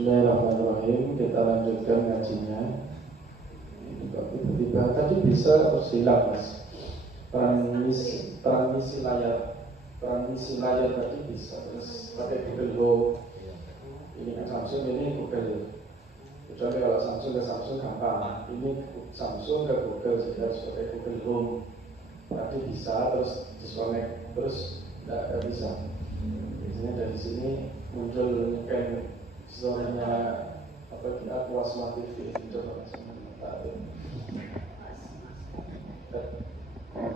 Bismillahirrahmanirrahim. Kita lanjutkan ngajinya. Tiba-tiba tadi bisa tersilap mas. Transmisi layar tadi bisa. Terus pakai Google Home. Ini kan Samsung, ini Google. Kecuali kalau Samsung ke Samsung gampang. Ini Samsung ke Google, jadi harus pakai Google Home. Tadi bisa, terus disconnect, terus tidak bisa. Biasanya dari sini muncul kan story-nya apa kita Aqua Smart TV itu coba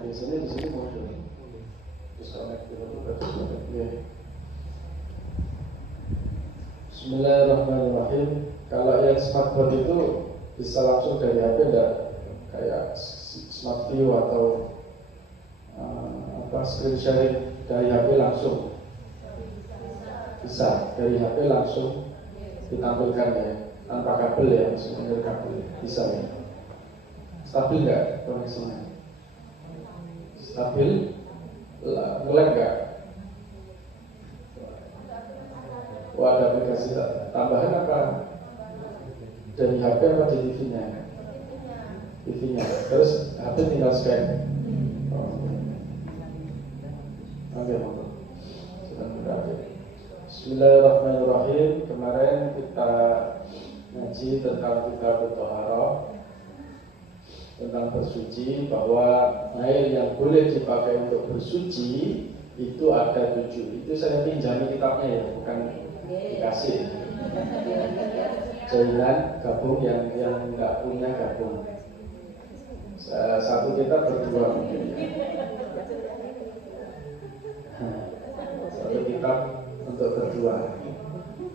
biasanya di sini muncul disconnect tiba-tiba. Bismillahirrahmanirrahim. Kalau yang smartphone itu bisa langsung dari HP, enggak kayak Smart View atau screen sharing dari HP langsung. Bisa dari HP langsung ditampilkan ya, tanpa kabel ya, maksudnya kabel bisa ya. Stabil enggak koneksinya? Stabil, ngelag enggak? Wah, ada aplikasi tambahan apa? Dari HP apa di TV-nya? TV-nya. Terus HP tinggal scan. Oke, monggo. Sudah berarti. Bismillahirrahmanirrahim. Kemarin kita ngaji tentang kitab Thaharah, tentang bersuci, bahwa air yang boleh dipakai untuk bersuci itu ada 7. Itu saya pinjami kitabnya ya, bukan dikasih. Jailan gabung yang nggak punya gabung. Satu kitab berdua mungkin. Satu kitab untuk berdua.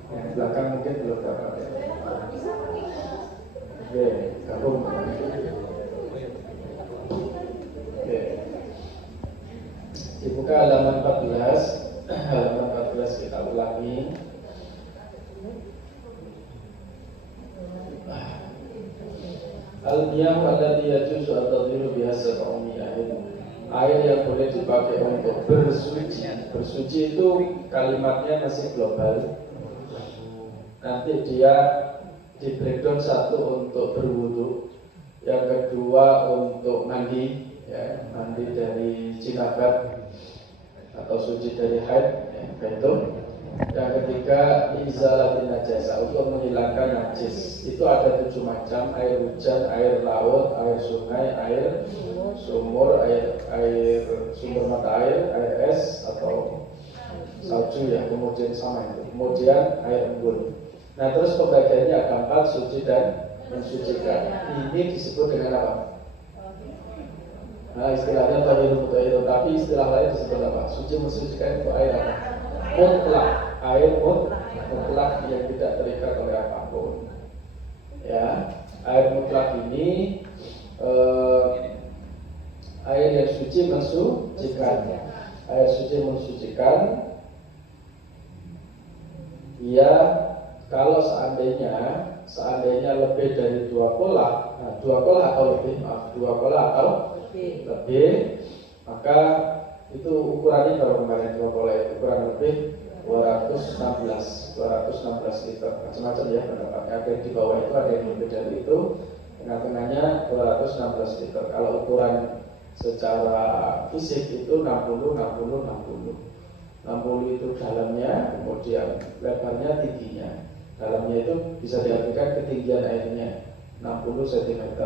Yang belakang mungkin belum dapat ya. Oke, gabung. Oke. Dibuka halaman 14. Halaman 14 kita ulangi. Al-miyah alladhi yajuzu at-tadhiru biha sab'u air yang boleh dipakai untuk bersuci. Bersuci itu kalimatnya masih global. Nanti dia di breakdown, satu untuk berwudu, yang kedua untuk mandi, ya, mandi dari jinabat atau suci dari haid, ya, itu. Yang ketiga izalatin najasa, untuk menghilangkan najis. Itu ada 7 macam: air hujan, air laut, air sungai, air sumur, air sumber mata air, air es atau salju ya, kemudian sama itu. Kemudian air embun. Nah, terus pembagiannya ada 4: suci dan mensucikan. Ini disebut dengan apa? Nah, istilahnya tahirun mutahhirun, tapi istilah lain disebut apa? Suci mensucikan itu air apa? Mutlak, air mutlak yang tidak terikat oleh apapun. Ya, air mutlak ini air yang suci mensucikan. Air suci mensucikan. Ya, kalau seandainya lebih dari 2 kolah, nah 2 kolah atau lebih, 2 kolah atau lebih, maka itu ukurannya kalau kemarin 2 kolah itu kurang lebih 216 liter. Macam-macam ya pendapatnya. Ada yang di bawah itu, ada yang lebih dari itu. Tengah-tengahnya 216 liter. Kalau ukuran secara fisik itu 60 itu dalamnya, kemudian lebarnya, tingginya. Dalamnya itu bisa diartikan ketinggian airnya 60 cm.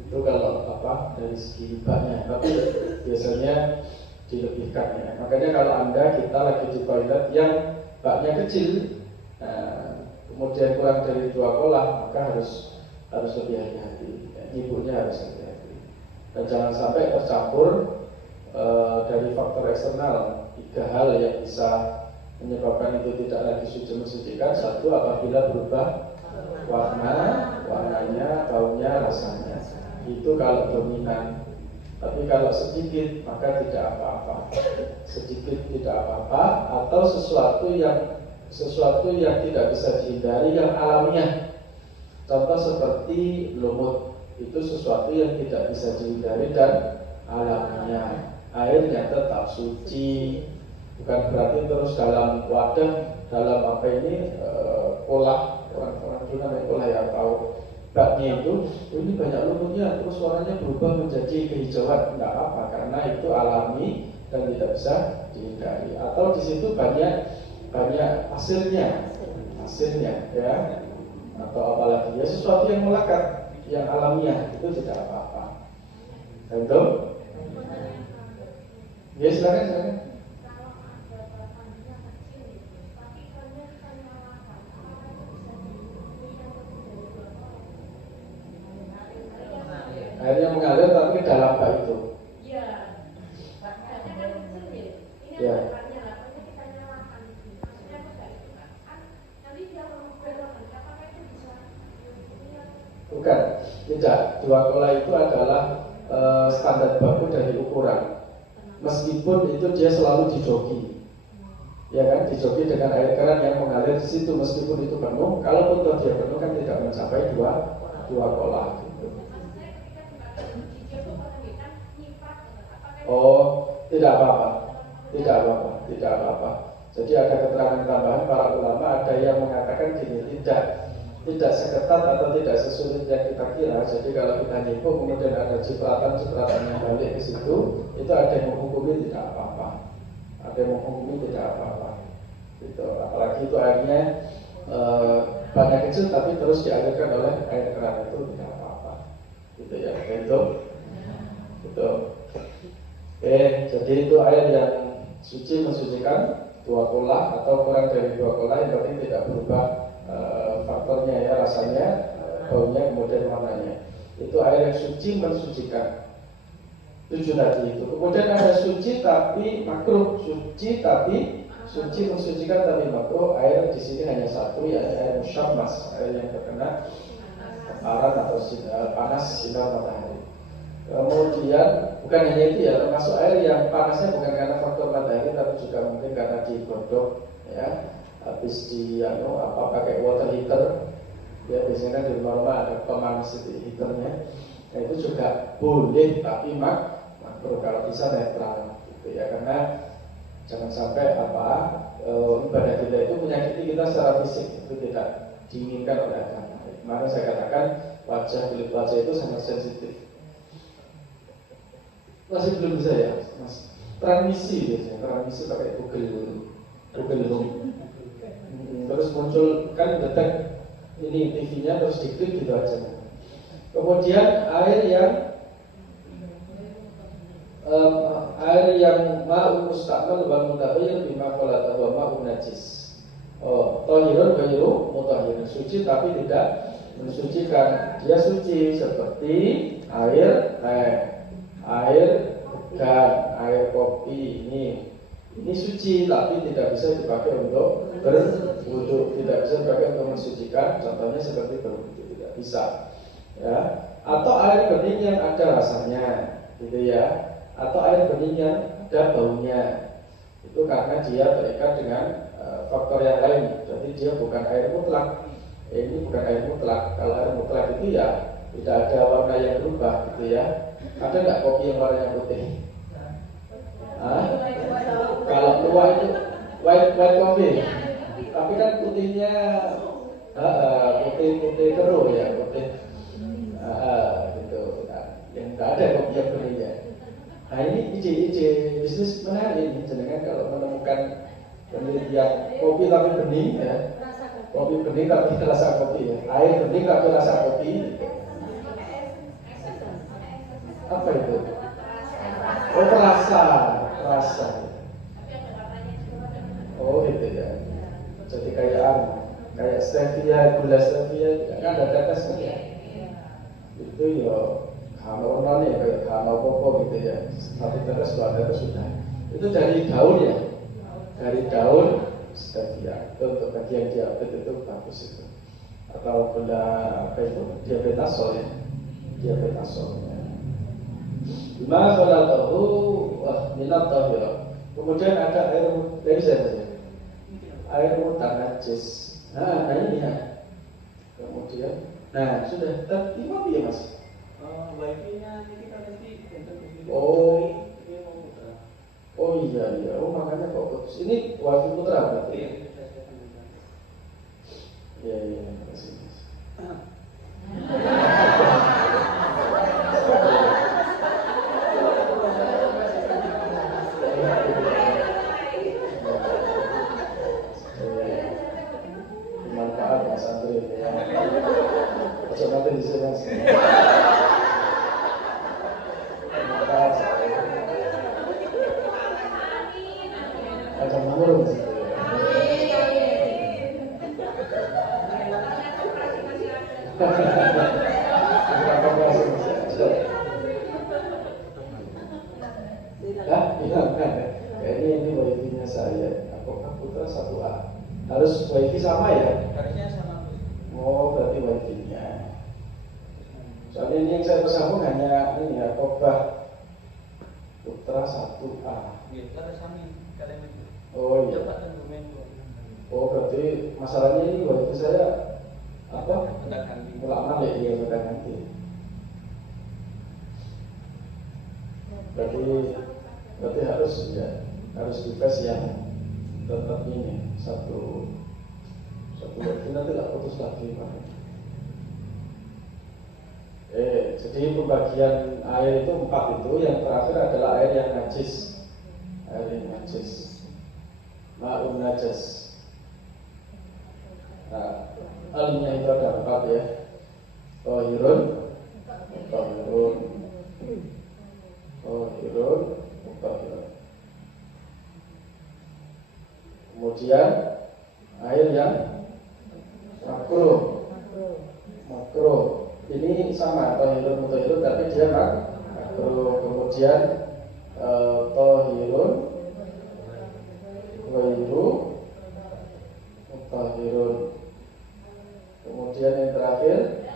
Itu kalau dari segi baknya, tapi biasanya dilebihkan ya. Makanya kalau kita lagi di toilet yang baknya kecil, kemudian kurang dari 2 kolah, maka harus lebih hati-hati. Ibunya harus hati-hati. Dan jangan sampai tercampur dari faktor eksternal. 3 hal yang bisa menyebabkan itu tidak lagi suci mensucikan. Satu, apabila berubah warnanya, baunya, rasanya. Itu kalau dominan. Tapi kalau sedikit maka tidak apa-apa. Sedikit tidak apa-apa. Atau sesuatu yang tidak bisa dihindari, yang alamiah. Contoh seperti lumut, itu sesuatu yang tidak bisa dihindari dan alamiah. Airnya tetap suci. Bukan berarti terus dalam wadah, dalam apa ini kolah, orang-orang itu namanya kolah ya, atau baknya itu, ini banyak lumutnya, terus warnanya berubah menjadi kehijauan. Tidak apa, karena itu alami dan tidak bisa dihindari. Atau di situ banyak hasilnya ya, atau apalagi ya sesuatu yang melekat, yang alamiah, itu tidak apa-apa. Betul? Ya, silakan. Airnya mengalir tapi ke dalam bak itu. Iya. Baknya kan kecil ya. Ini ya. Baknya lah, pokoknya kita nyalakan. Maksudnya apa enggak itu kan? Nanti dia berwarna, apakah itu bisa? Bukan, tidak. Dua kola itu adalah standar baku dari ukuran. Meskipun itu dia selalu dijoki. Ya kan, dijoki dengan air keran yang mengalir di situ meskipun itu penuh. Kalaupun dia penuh kan tidak mencapai dua kola. Oh, tidak apa-apa. Jadi ada keterangan tambahan para ulama, ada yang mengatakan gini, tidak seketat atau tidak sesulit yang kita kira. Jadi kalau kita nyipu kemudian ada cipratan yang balik ke situ, itu ada yang menghukumi tidak apa-apa. Gitu. Apalagi itu airnya banyak kecil tapi terus dialirkan oleh air keran, itu tidak apa-apa. Gitu ya, itu. Jadi itu air yang suci mensucikan dua kolah atau kurang dari dua kolah, yang penting tidak berubah faktornya ya, rasanya, baunya, kemudian warnanya. Itu air yang suci mensucikan. 7 tadi itu. Kemudian ada suci tapi makruh, suci mensucikan tapi makruh. Air di sini hanya satu, yaitu air musyammas, air yang terkena paparan atau panas sinar matahari. Kemudian bukan hanya itu ya, termasuk air yang panasnya bukan karena faktor matahari tapi juga mungkin karena digodok ya, habis pakai water heater ya, biasanya kan di rumah ada pemanas heaternya. Nah, itu juga boleh tapi makruh kalau bisa netral gitu ya, karena jangan sampai ibadah kita itu menyakiti kita secara fisik, itu tidak diinginkan oleh agama. Kemarin saya katakan kulit wajah itu sangat sensitif. Masih belum bisa ya, Mas. Transmisi biasanya, transmisi pakai Google Home. Terus muncul kan detek ini TV-nya, terus diklik gitu aja. Kemudian air yang ma'un mustaqbal wal mutaghayyir bima qalata wa ma'un najis. Thahirun ghairu mutahhirin, suci tapi tidak mensucikan. Dia suci seperti air dan air kopi ini suci tapi tidak bisa dipakai untuk berwudu, tidak bisa dipakai untuk mensucikan. Contohnya seperti berwudu, tidak bisa ya. Atau air bening yang ada rasanya gitu ya, atau air bening yang ada baunya, itu karena dia terikat dengan faktor yang lain. Jadi dia bukan air mutlak. Ini bukan air mutlak. Kalau air mutlak itu ya tidak ada warna yang berubah gitu ya. Ada nggak kopi yang warnanya putih? Kalau luar itu white coffee, tapi kan putihnya putih keruh ya, putih gitu. Nah, yang nggak ada kopi yang beningnya. Nah, ini ide bisnis menarik ini. Jangan kalau menemukan penelitian kopi tapi bening ya, kopi bening tapi rasa kopi ya, air bening tapi rasa kopi. Apa itu? Oh, rasa. Oh, gitu ya. Jadi kayak stevia, gula stevia, kan ada tetesnya ya. Itu ya kalau warnanya kayak kalau koko gitu ya. Satu tetes, dua tetes sudah. Itu dari daun ya. Dari daun stevia. Itu untuk bagian diabetes itu bagus itu. Atau gula apa itu? Diabetasol ya. Diabetasol. Lima salatahu minat tahira. Kemudian ada air dari saya. Air mutan najis. Nah ini ya. Kemudian, nah sudah. Tapi ya mas. Wifi-nya kita nanti Oh iya. Oh makanya kok putus. Ini wifi putra berarti. Iya. Terima kasih mas. Bermanfaat mas Andri. Coba nanti di sini mas. Macam nomor mas. Ini wifi-nya saya. Apakah putra 1A? Harus wifi sama ya? Harusnya sama. Oh, berarti wifi-nya. Soalnya ini yang saya bersambung hanya ini ya, Kobah Putra 1A. Iya, harus sama kalian itu. Oh iya. Coba dokumen. Oh, berarti masalahnya ini wifi saya apa? Mulak malik ya, sudah nanti. Berarti harus ya, harus device yang tetap ini satu wifi nanti tak putus lagi Pak. Jadi pembagian air itu 4 itu, yang terakhir adalah air yang najis. Air yang najis. Ma'un najas. Nah, alimnya itu ada 4 ya. Tohirun, mutahhirun. Tohirun, mutahhirun. Kemudian air yang makruh. Ini sama tohirun, mutahhirun, tapi dia makruh. Kemudian tohirun, ghairu mutahhirun. Kemudian yang terakhir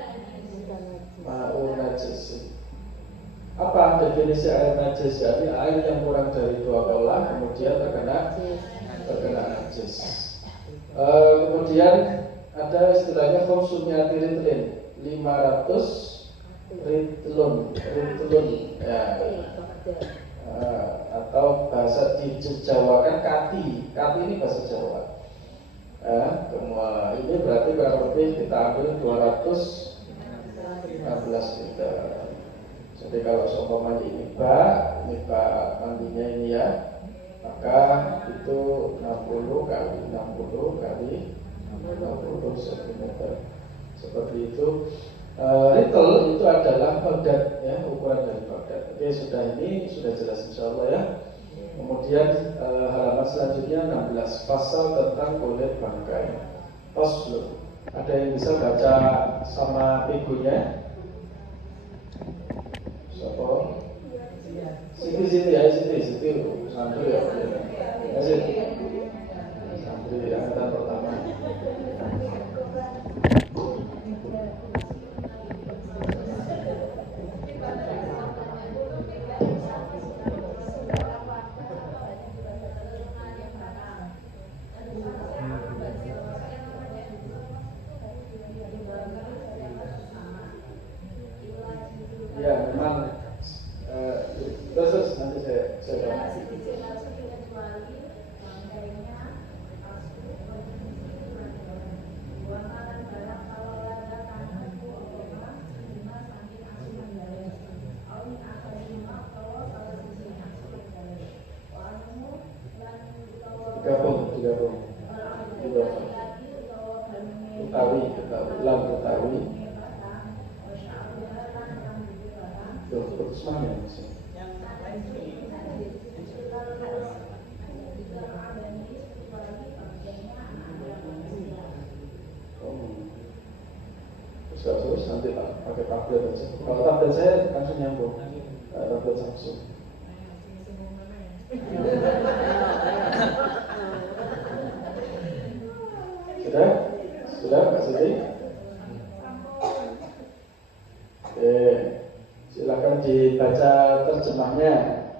ma'un najis. Apa definisi air najis? Jadi air yang kurang dari 2 kolah kemudian terkena najis. Kemudian ada istilahnya konsumnya ritlin 500 ritlun ya. Atau bahasa dijawakan kati ini bahasa Jawa. Ini berarti kurang lebih kita ambil 215 liter. Jadi kalau seumpamanya ini bak mandinya ini ya, maka itu 60 kali 60 cm. Seperti itu. Ritel itu adalah badat ya, ukuran dari badat. Oke, sudah jelas insyaallah ya. Kemudian halaman selanjutnya 16, pasal tentang kulit bangkai. Faslu. Ada yang bisa baca sama ibunya? Siapa? Siti ya, Siti santri ya. Siti santri angkatan pertama. Ya, memang terus nanti saya digabung Betawi putus mana sih? Terus nanti pakai tablet aja. Kalau tablet saya langsung nyambung. Tablet Samsung. Mbak Siti? Silakan dibaca terjemahnya.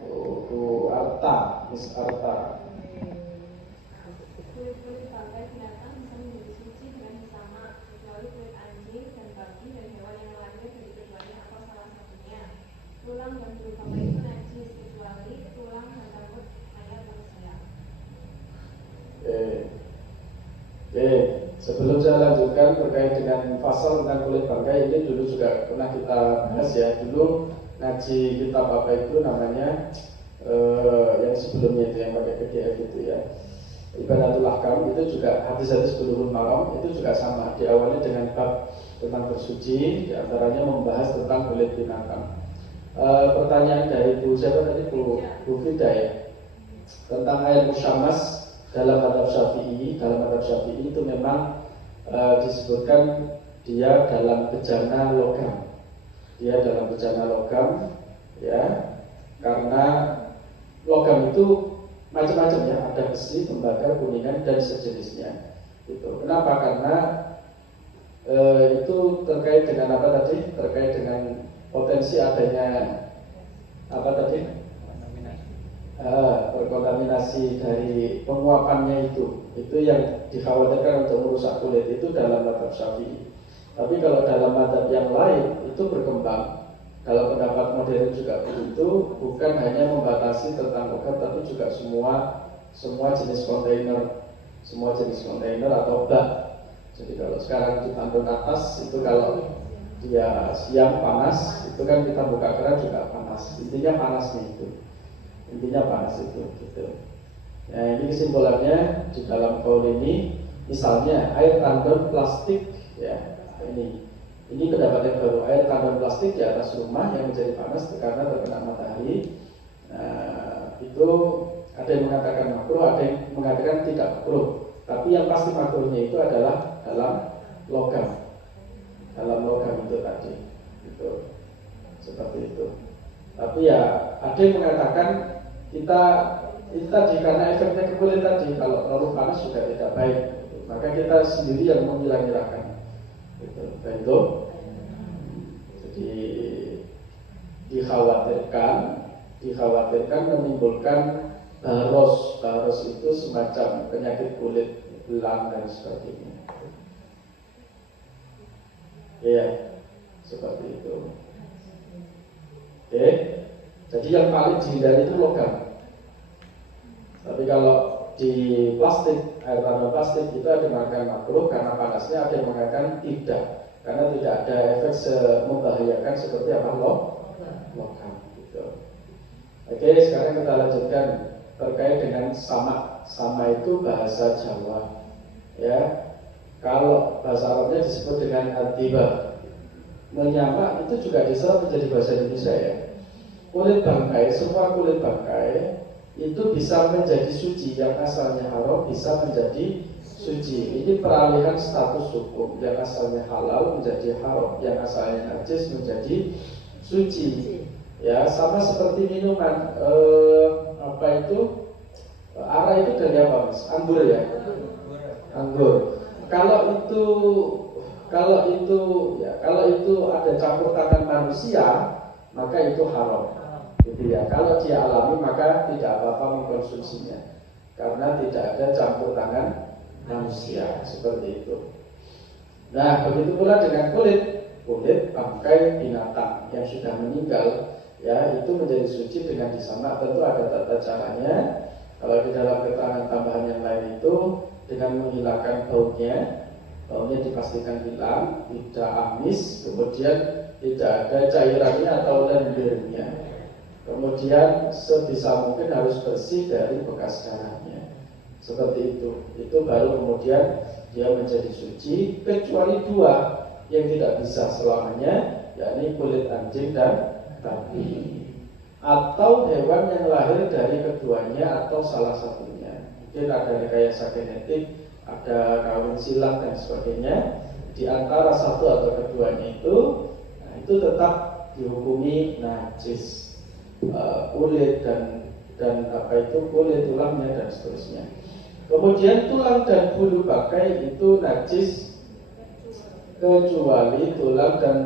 Bu Arta, Miss Arta. Kulit-kulit bangkai binatang bisa menjadi suci dengan sama, kecuali kulit anjing dan babi dan hewan yang lahir dari keduanya atau salah satunya. Tulang dan kulit bangkai itu najis, kecuali tulang dan rambut mayat manusia. Sebelum saya lanjutkan terkait dengan pasal tentang kulit bangkai, ini dulu juga pernah kita bahas ya. Dulu ngaji kitab apa itu namanya, yang sebelumnya itu yang pakai PDF itu ya, Ibadatul Ahkam, itu juga hadis-hadis Bulughul Maram itu juga sama, diawali dengan bab tentang bersuci, diantaranya membahas tentang kulit binatang. Pertanyaan dari Bu siapa tadi, Bu Fida ya, tentang air musyammas dalam madhab Syafi'i. Dalam madhab Syafi'i itu memang disebutkan dia dalam bejana logam. Dia dalam bejana logam ya, karena logam itu macam-macam ya, ada besi, tembaga, kuningan dan sejenisnya. Gitu. Kenapa? Karena itu terkait dengan apa tadi? Terkait dengan potensi adanya apa tadi? Terkontaminasi dari penguapannya itu yang dikhawatirkan untuk merusak kulit, itu dalam madhab Syafi'i. Tapi kalau dalam madhab yang lain itu berkembang. Dalam pendapat modern juga begitu, bukan hanya membatasi tentang logam, tapi juga semua jenis kontainer atau bak. Jadi kalau sekarang di tandon atas itu kalau dia siang panas, itu kan kita buka keran juga panas. Intinya panas itu. Gitu. Nah, ini kesimpulannya di dalam kaul ini, misalnya air tandon plastik ya, ini pendapat yang baru, air tandon plastik di atas rumah yang menjadi panas karena terkena matahari. Nah, itu ada yang mengatakan makruh, ada yang mengatakan tidak makruh. Tapi yang pasti makruhnya itu adalah dalam logam itu tadi, gitu. Seperti itu. Tapi ya ada yang mengatakan itu tadi karena efeknya ke kulit tadi, kalau terlalu panas juga tidak baik. Gitu. Maka kita sendiri yang memilah-milahkan. Gitu. Jadi dikhawatirkan menimbulkan baros itu semacam penyakit kulit, belang dan sebagainya. Ya, seperti itu. Oke. Jadi yang paling dihindari itu logam. Tapi kalau di plastik, air tandon plastik itu ada yang mengatakan makruh karena panasnya, ada yang mengatakan tidak, karena tidak ada efek membahayakan seperti apa logam. Gitu. Oke, sekarang kita lanjutkan terkait dengan sama. Sama itu bahasa Jawa. Ya, kalau bahasa Arabnya disebut dengan atiba. Menyamak itu juga diserap menjadi bahasa Indonesia ya. Kulit bangkai, semua kulit bangkai itu bisa menjadi suci, yang asalnya haram bisa menjadi suci. Ini peralihan status hukum, yang asalnya halal menjadi haram, yang asalnya najis menjadi suci. Ya, sama seperti minuman, ara itu dari apa mas? Anggur ya, anggur. Kalau itu ada campur tangan manusia, maka itu haram. Gitu ya. Kalau dia alami maka tidak apa-apa mengkonsumsinya, karena tidak ada campur tangan manusia, seperti itu. Nah, begitu pula dengan kulit bangkai binatang yang sudah meninggal, ya, itu menjadi suci dengan disamak. Tentu ada tata caranya. Kalau di dalam keterangan tambahan yang lain itu dengan menghilangkan baunya dipastikan hilang, tidak amis, kemudian tidak ada cairannya atau lendirnya. Kemudian sebisa mungkin harus bersih dari bekas darahnya. Seperti itu. Itu baru kemudian dia menjadi suci, kecuali dua yang tidak bisa selamanya, yakni kulit anjing dan babi, atau hewan yang lahir dari keduanya atau salah satunya. Mungkin ada rekayasa genetik, ada kawin silang dan sebagainya. Di antara satu atau keduanya itu, nah, itu tetap dihukumi najis. Kulit dan kulit, tulangnya dan seterusnya. Kemudian tulang dan bulu bangkai itu najis kecuali tulang dan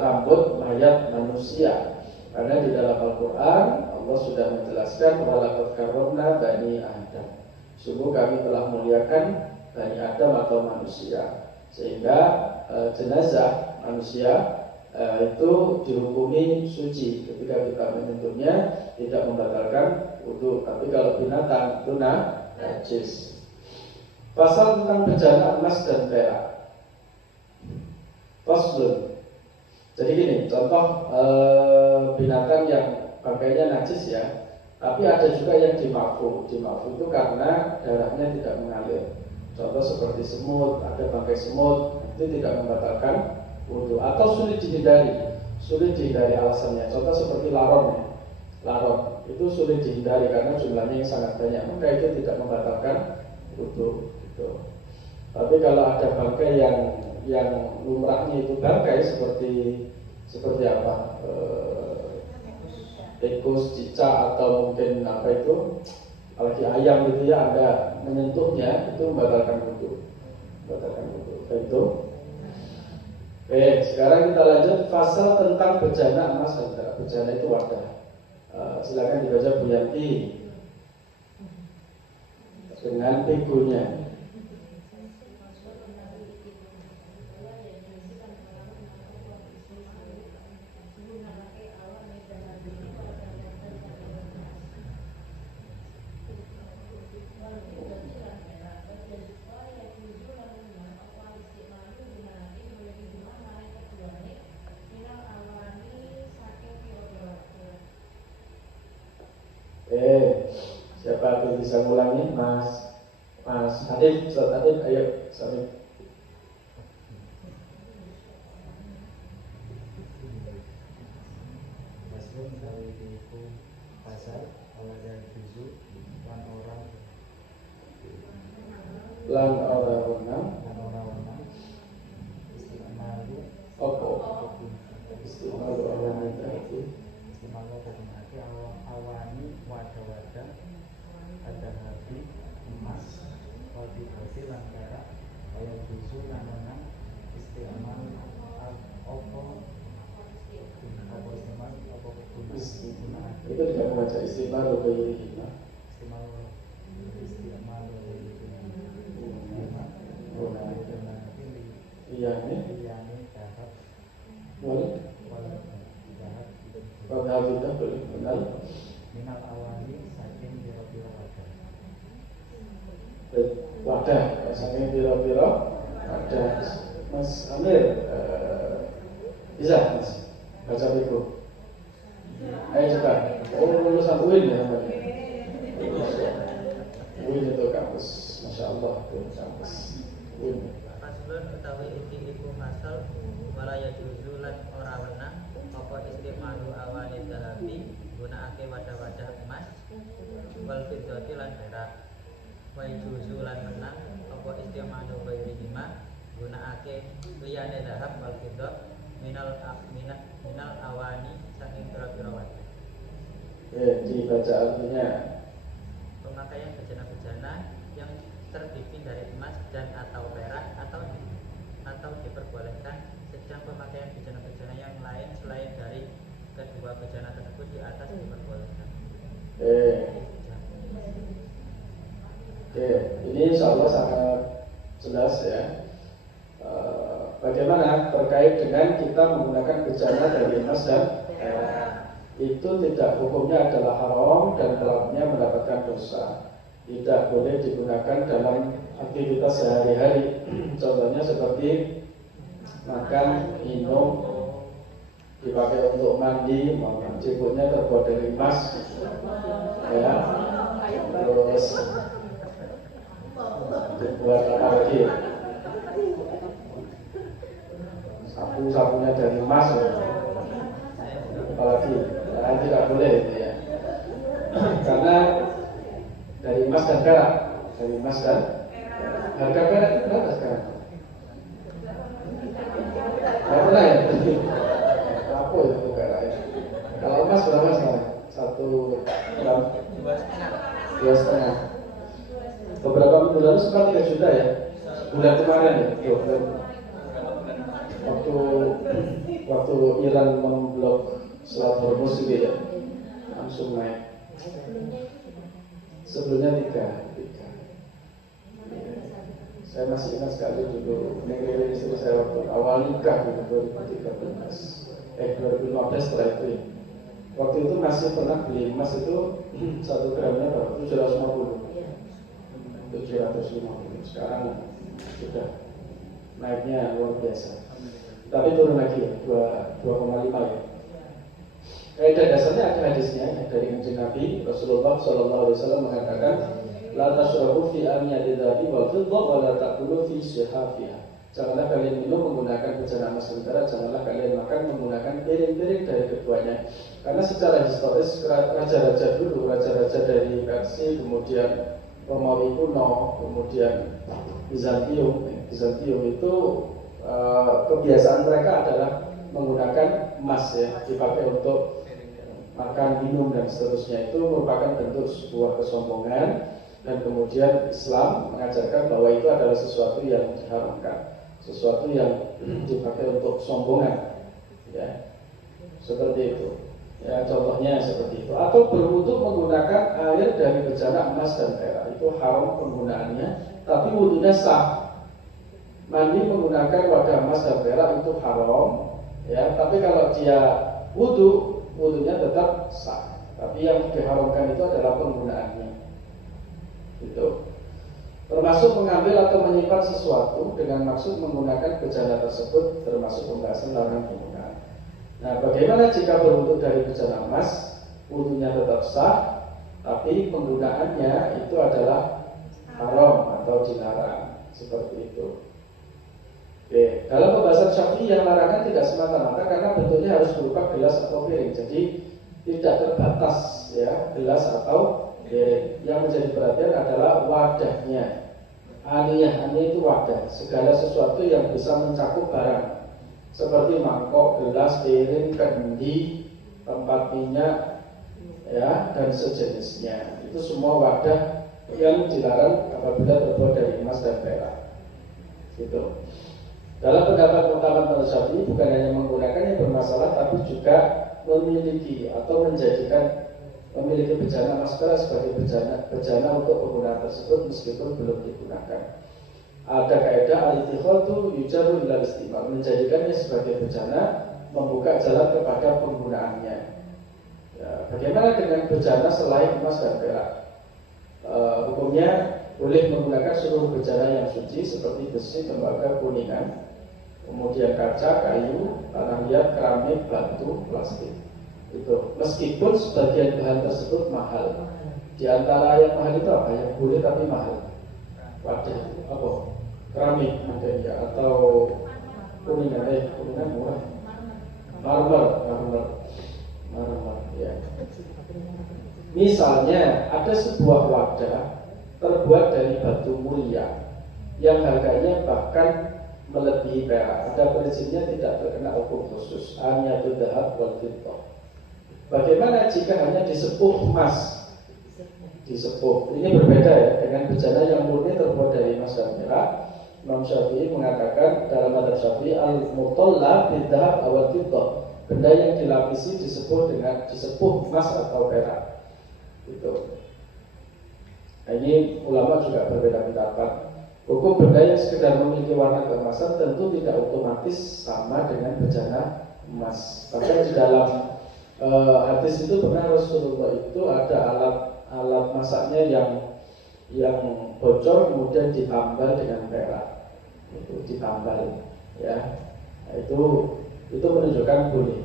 rambut mayat manusia. Karena di dalam Al-Quran Allah sudah menjelaskan walaqad karramna bani Adam. Sungguh kami telah muliakan Bani Adam atau manusia, sehingga jenazah manusia itu dihukumi suci ketika kita menyentuhnya, tidak membatalkan wudu. Tapi kalau binatang itu najis. Pasal tentang bejana emas dan perak. Faslun. Jadi gini, contoh binatang yang pakainya najis ya, tapi ada juga yang dimafu. Dimafu itu karena darahnya tidak mengalir. Contoh seperti semut, ada bangkai semut, itu tidak membatalkan wudu atau sulit dihindari alasannya. Contoh seperti laron, itu sulit dihindari karena jumlahnya yang sangat banyak, maka itu tidak membatalkan wudu. Gitu. Tapi kalau ada bangkai yang lumrahnya itu bangkai seperti apa? Tikus, cicak atau mungkin apa itu? Apalagi ayam gitu ya, Anda menyentuhnya itu membatalkan wudu. Itu. Oke, sekarang kita lanjut pasal tentang bejana emas dan perak. Bejana itu wadah. Silakan dibaca Bu Yanti dengan figurnya. Siapa yang bisa ngulangi? Mas Adif, Ustaz Adif, ayo Samit. Muslim dari itu pasal oleh yang tujuh Lan orang wenang istimalu opo istimalu awani tadi istimalu berarti awani wadah ada hati emas wadi lan perak kaya tujuh lan wenang istimal opo itu tidak membaca istimalu kayak gini. Iya nih. Boleh. Pada kita boleh benar. Minal awani saking biro-biro wadah. Wadah, saking biro-biro wadah. Mas Amir, bisa Mas baca buku. Ayo coba. Oh, lulusan UIN ya namanya. UIN itu kampus, Masya Allah itu kampus UIN. Faslun utawi iki iku fasal walaya juzulan ora wenang apa istimalu awani dahabi gunakake wadah-wadah emas wal fiddati lan perak wa juzulan menang apa istimalu ghairihima gunakake liyane dahab wal fiddat minal awani saking pira-pira wadah. Dibaca artinya. Pemakaian bejana-bejana yang terbikin dari emas dan atau perak atau diperbolehkan, sedang pemakaian bejana-bejana yang lain selain dari kedua bejana tersebut di atas diperbolehkan. Ini insya Allah sangat jelas ya. Bagaimana terkait dengan kita menggunakan bejana dari emas dan perak. Itu tidak hukumnya adalah haram dan pelakunya mendapatkan dosa. Tidak boleh digunakan dalam aktivitas sehari-hari. Contohnya seperti makan, minum, dipakai untuk mandi, ciputnya terbuat dari emas, ya. Terus dibuat apa lagi? Sapu-sapunya dari emas, apalagi tidak boleh gitu ya. Karena dari emas dan perak, harga perak itu berapa sekarang? Nggak pernah ya? Apa itu perak ya? Kalau emas berapa sekarang? 1 gram? 2,5. Beberapa minggu lalu sempat 3 juta ya? Bulan kemarin ya? waktu Iran memblok Selat Hormuz gitu ya, langsung naik. Sebelumnya tiga. Saya masih ingat sekali dulu negeri istri saya waktu awal nikah di 2015 setelah itu ya. Waktu itu masih pernah beli emas itu 1 gramnya berapa? 750. Sekarang sudah naiknya luar biasa. Tapi turun lagi ya, 2,5 ya. Kaidah dasarnya ada hadisnya dari Kanjeng Nabi Rasulullah SAW mengatakan, la tashrabu fi aniyati dzahabi wal fiddah wa la taqulu fi shihafiha. Janganlah kalian minum menggunakan bejana emas dan perak, janganlah kalian makan menggunakan piring-piring dari keduanya. Karena secara historis raja-raja dulu, raja-raja dari Persia, kemudian Romawi kuno, kemudian Bizantium itu kebiasaan mereka adalah menggunakan emas ya, dipakai untuk makan, minum dan seterusnya. Itu merupakan bentuk sebuah kesombongan, dan kemudian Islam mengajarkan bahwa itu adalah sesuatu yang diharamkan, sesuatu yang dipakai untuk sombongan ya, seperti itu ya, contohnya seperti itu. Atau berwudu menggunakan air dari bejana emas dan perak, itu haram penggunaannya, tapi wudunya sah. Mandi menggunakan wadah emas dan perak itu haram ya, tapi kalau dia wudunya tetap sah. Tapi yang diharamkan itu adalah penggunaannya gitu. Termasuk mengambil atau menyimpan sesuatu dengan maksud menggunakan bejana tersebut, termasuk pembahasan larangan penggunaan. Nah, bagaimana jika berwudu dari bejana emas? Wudunya tetap sah, tapi penggunaannya itu adalah haram atau dilarang, seperti itu. Oke, dalam pembahasan Syafi'i yang larangan tidak semata-mata karena bentuknya harus berupa gelas atau piring, jadi tidak terbatas ya, gelas atau piring. Yang menjadi perhatian adalah wadahnya. Aniyah itu wadah, segala sesuatu yang bisa mencakup barang seperti mangkok, gelas, piring, kendi, tempat minyak ya, dan sejenisnya. Itu semua wadah yang dilarang apabila terbuat dari emas dan perak gitu. Dalam pendapat utama Syafi'i, bukan hanya menggunakan yang bermasalah, tapi juga memiliki atau memiliki bejana emas perak sebagai bejana untuk penggunaan tersebut meskipun belum digunakan. Ada kaidah al-ittikhadhu yujaru ila istimal, menjadikannya sebagai bejana membuka jalan kepada penggunaannya. Ya, bagaimana dengan bejana selain emas dan perak? Hukumnya boleh menggunakan seluruh bejana yang suci seperti besi, tembaga, kuningan, kemudian kaca, kayu, tanah liat, keramik, batu, plastik. Itu meskipun sebagian bahan tersebut mahal. Di antara yang mahal itu apa? Yang boleh tapi mahal. Wadah apa? Keramik mungkin ya, atau kuningan murah. Marmer ya. Misalnya ada sebuah wadah terbuat dari batu mulia yang harganya bahkan melebihi perak. Ada prinsipnya tidak terkena hukum khusus. Aniyatu dhahab wal fiddah. Bagaimana jika hanya disepuh emas? Disepuh. Ini berbeda ya dengan bejana yang murni terbuat dari emas dan perak. Imam Syafi'i mengatakan dalam madzhab Syafi'i al-mutalla bidhahab awal fiddah. Benda yang dilapisi disepuh emas atau perak. Itu. Nah, ini ulama juga berbeda pendapat. Hukum benda yang sekedar memiliki warna keemasan tentu tidak otomatis sama dengan bejana emas. Bahkan di dalam hadis itu pernah Rasulullah itu ada alat masaknya yang bocor kemudian ditambal dengan perak, itu ditambal ya. Nah, itu menunjukkan boleh.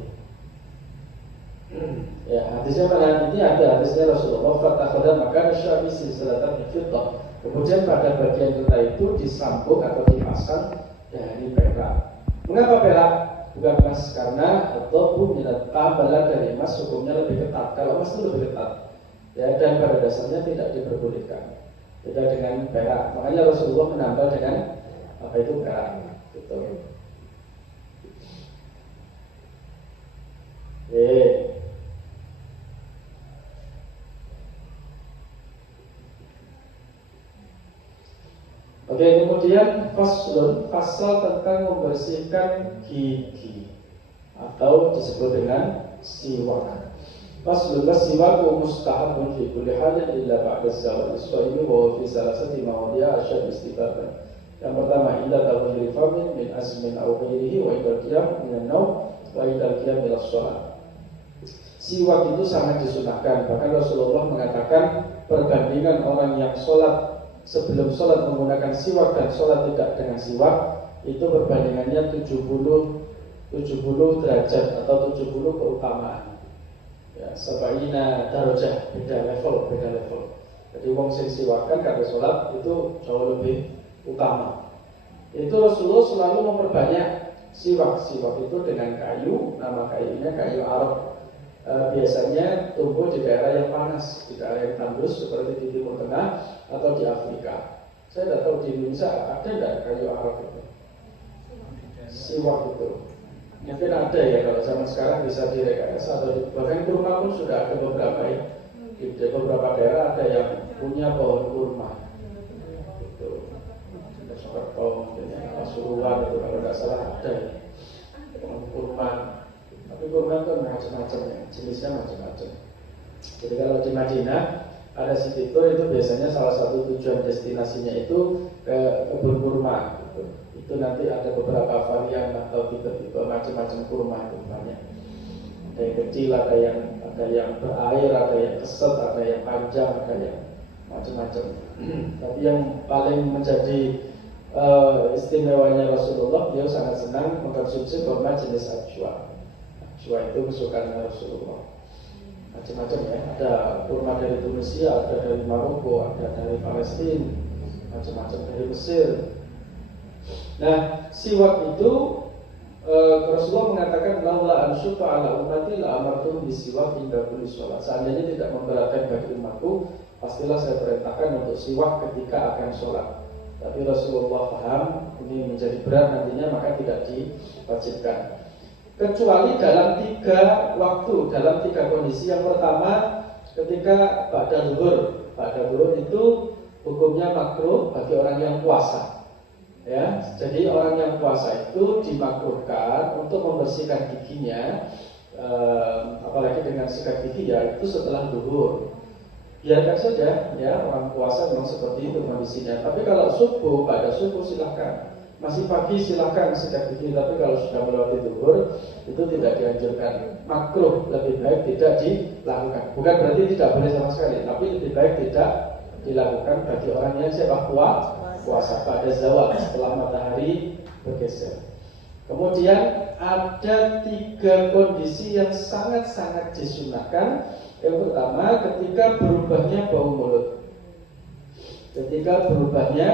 Ya, hadisnya mana? Ini ada hadisnya Rasulullah fatakhadha maka Syafi'i silsilatan fiddah. Kemudian pada bagian getah itu disambung atau dipasang dari perak. Mengapa perak? Bukan emas, karena atau minat tambalan dari emas hukumnya lebih ketat. Kalau emas itu lebih ketat ya, dan pada dasarnya tidak diperbolehkan. Beda dengan perak. Makanya Rasulullah menambah dengan apa itu perak gitu. Oke, kemudian pasal tentang membersihkan gigi atau disebut dengan siwak. Faslun siwaku mustahabun fi kulli halin illa ba'da zawal as-shaimi wa fi salasati mawadi'a asyad istibaban. Yang pertama, illa tawhiri famin min azmin aw ghairihi wa idal qiyam min an-nawm wa idal qiyam ila shalah. Siwak itu sangat disunahkan. Bahkan Rasulullah mengatakan perbandingan orang yang sholat sebelum sholat menggunakan siwak dan sholat tidak dengan siwak itu perbandingannya 70 derajat atau 70 keutamaan. Ya, sabaina darajah, beda level. Jadi wong sing siwakan karena sholat itu jauh lebih utama. Itu Rasulullah selalu memperbanyak siwak. Siwak itu dengan kayu, nama kayunya kayu Arab. Biasanya tumbuh di daerah yang panas, di daerah yang tandus seperti di Timur Tengah atau di Afrika. Saya tidak tahu di Indonesia ada tidak kayu Arab itu. Siwak itu mungkin ada ya, kalau zaman sekarang bisa direkayasa atau bahkan kurma pun sudah ada beberapa ya. Di beberapa daerah ada yang punya pohon kurma. Itu seperti mungkin ya, Pasuruan itu kalau tidak salah ada ya. Pohon kurma. Tapi kurma itu macam-macam ya, jenisnya macam-macam. Jadi kalau di Madinah ada Sitito itu biasanya salah satu tujuan destinasinya itu ke kebun kurma. Itu nanti ada beberapa varian atau tipe-tipe macam-macam kurma itu banyak. Ada yang kecil, ada yang berair, ada yang keset, ada yang panjang, ada yang macam-macam. Tapi yang paling menjadi istimewanya Rasulullah, beliau sangat senang mengkonsumsi kurma jenis ajwa. Ajwa itu kesukaan Rasulullah. Macam-macam ya. Ada kurma dari Tunisia, ada dari Maroko, ada dari Palestina, macam-macam dari Mesir. Nah, siwak itu Rasulullah mengatakan laula ansyuqa ala ummati la amartum bisiwak inda kulli shalah. Seandainya tidak memberatkan bagi umatku, pastilah saya perintahkan untuk siwak ketika akan sholat. Tapi Rasulullah paham ini menjadi berat nantinya, maka tidak diwajibkan. Kecuali dalam 3 waktu, dalam 3 kondisi. Yang pertama, ketika ba'da zuhur. Ba'da zuhur itu hukumnya makruh bagi orang yang puasa. Ya, jadi orang yang puasa itu dimakruhkan untuk membersihkan giginya, apalagi dengan sikat gigi ya itu setelah zuhur. Biarkan saja ya, orang puasa memang seperti itu kondisinya. Tapi kalau subuh, pada subuh silahkan. Masih pagi silahkan sikat gigi. Tapi kalau sudah melewati zuhur itu tidak dianjurkan. Makruh, lebih baik tidak dilakukan. Bukan berarti tidak boleh sama sekali, tapi lebih baik tidak dilakukan bagi orang yang siapa puasa pada zawal setelah matahari bergeser. Kemudian ada 3 kondisi yang sangat-sangat disunahkan. Yang pertama, ketika berubahnya bau mulut. Ketika berubahnya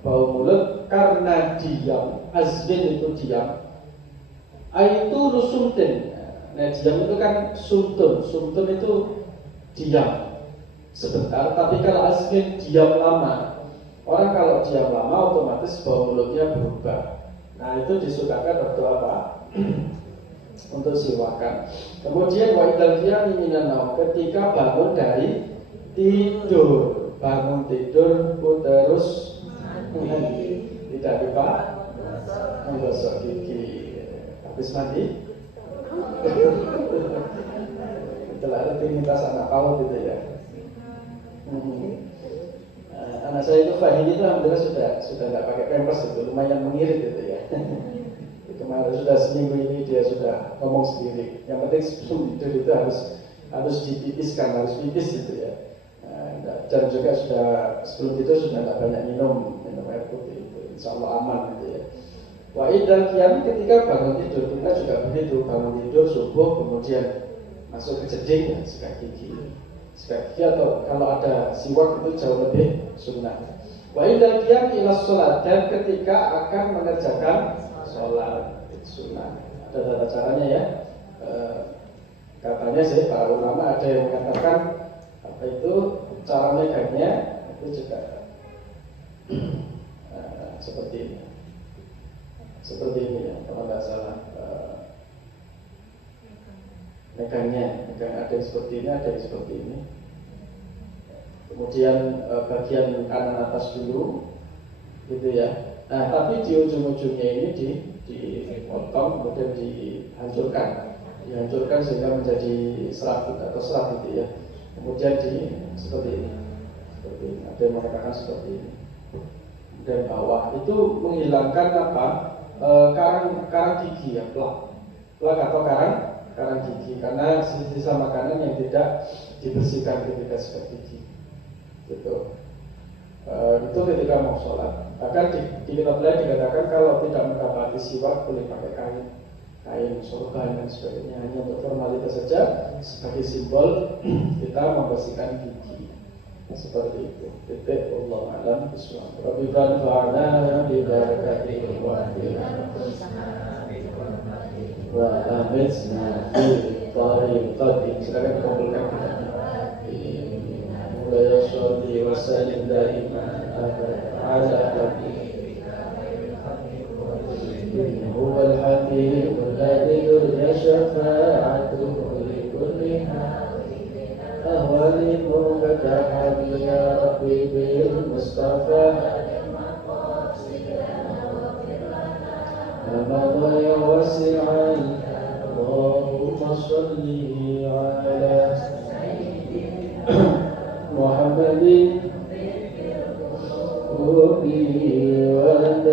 bau mulut karena diam, azmin itu diam. Itu sumtin. Nah, diam itu kan sumtun. Sumtun itu diam sebentar, tapi kalau azmin diam lama. Orang kalau diam lama otomatis bau mulutnya berubah. Nah itu disukakan waktu apa? Untuk siwakan. Kemudian wa idal qiyami minan naum, ketika bangun dari tidur. Bangun tidur terus mandi. Tidak lupa menggosok gigi. Habis mandi itulah rutinitas anak PAUD itu ya. Anak saya itu Fahim itu alhamdulillah sudah nggak pakai pampers, itu lumayan mengirit itu ya. Kemarin sudah seminggu ini dia sudah ngomong sendiri. Yang penting sebelum tidur itu harus dipipiskan, harus pipis gitu ya. Dan juga sudah sebelum tidur sudah nggak banyak minum air putih itu, insya Allah aman gitu ya. Wa idal qiyam, ketika bangun tidur kita juga begitu, bangun tidur subuh kemudian masuk ke jeding ya, sikat gigi. Sikat gigi atau kalau ada siwak itu jauh lebih sunnah. Wa idal qiyam ila sholat, dan ketika akan mengerjakan sholat sunnah. Ada tata caranya ya. Katanya sih para ulama ada yang mengatakan apa itu cara megangnya itu juga seperti ini. Seperti ini ya, kalau nggak salah. Megangnya ada yang seperti ini, ada yang seperti ini. Kemudian bagian kanan atas dulu, gitu ya. Nah, tapi di ujung-ujungnya ini dipotong kemudian dihancurkan sehingga menjadi serabut atau serabut ya. Kemudian seperti ini, ada yang mengatakan seperti ini. Dan bawah itu menghilangkan apa? Karang gigi ya, plak atau karang gigi, karena sisa makanan yang tidak dibersihkan ketika sikat gigi gitu. Itu ketika mau sholat. Bahkan di kitab lain dikatakan kalau tidak mendapati siwak boleh pakai kain sorban dan sebagainya, hanya untuk formalitas saja sebagai simbol kita membersihkan gigi. Seperti itu. Titik Allah alam bismillah. Rabbi fanfa'na bi barakatihi wa wa amitna fi tariqati. Silakan dikumpulkan kita. Mulai sholli wa sallim daiman ala habibika huwal habib alladhi yurja syafa'atuhu li kulli أهوالكم فتحت يا ربي بالمصطفى مضى واسعا اللهم صل على محمد وبه وأنت